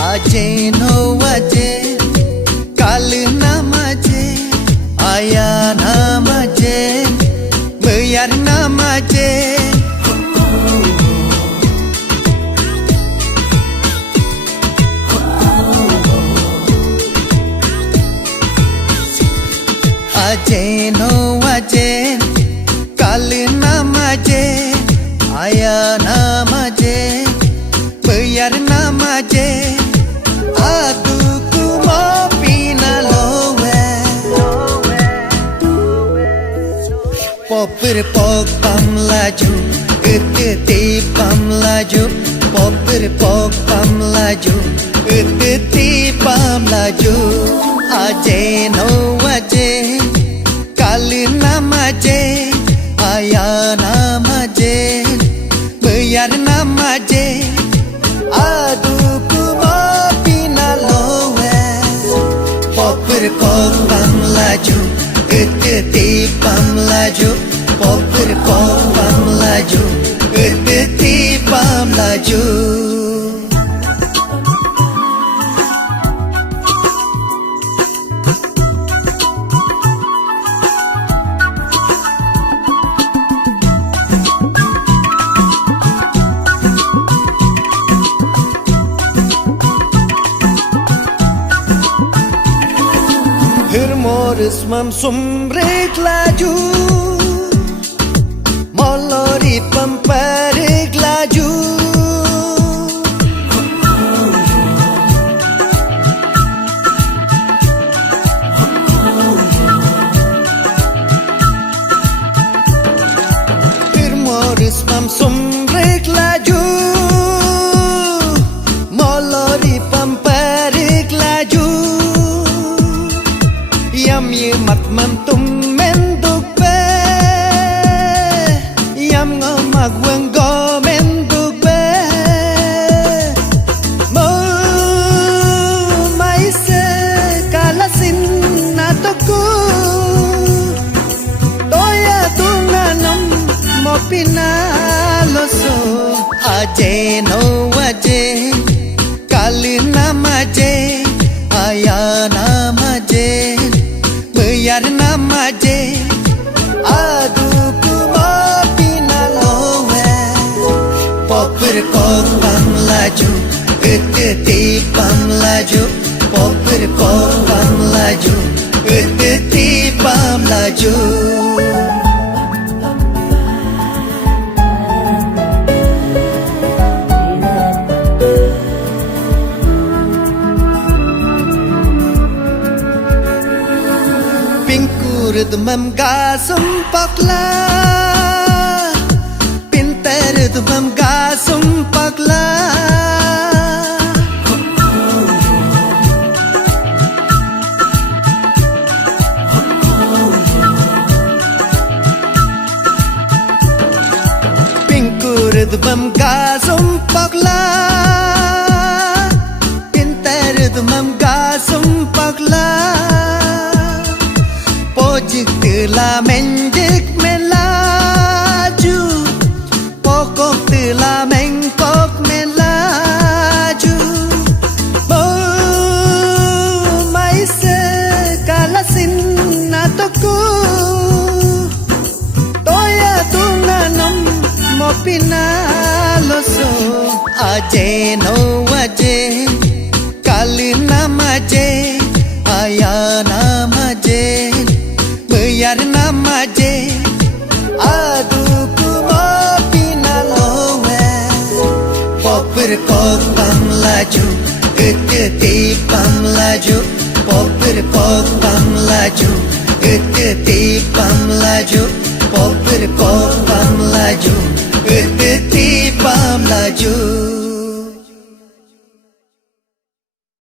Ajen Ajen Galo nama Ajen Ayah nama Ajen Biar nama Ajen Ajen Ajen Galo nama Ajen Ayah nama Ajen Biar nama Ajen Aduku mopin aloe Popper pok pam laju Eteti pam laju Popper pok pam laju Eteti pam laju Ajen Ajen Galo nama Ajen Ayah nama Ajen Biar nama Ajen Aduku mopin aloe Popper pok pam laju Eteti pam laju Popper pok pam laju Eteti pam laju Hermores mam sombrek laju Molori pamparek laju Hermores mam sombrek laju Molori pamparek laju Yam ye mat mam tum men duk pe Yam ngamak wang go men duk pe Mo mai se kalasin natoku Toya tunganam mopina loso Ajen Ajen Galo nama Ajen Ayah nama Ajen Biar nama Ajen Aduku mopin aloe Popper pok pam laju Eteti pam laju Popper pok pam laju Eteti pam laju Demam gasum pakla Pinter demam gasum pakla Pinkur demam gasum pakla Pinter demam gasum pakla Pojik telah menjek melaju Pokok telah mengkok melaju Mai sekalasin natoku Toya tunganam mopin aloso Ajen Ajen Galo nama Ajen Ayah nama Ajen Biar nama Ajen Aduku mopin aloe Popper pok pam laju Eteti pam laju Popper pok pam laju Eteti pam laju Popper pok pam laju Eteti pam laju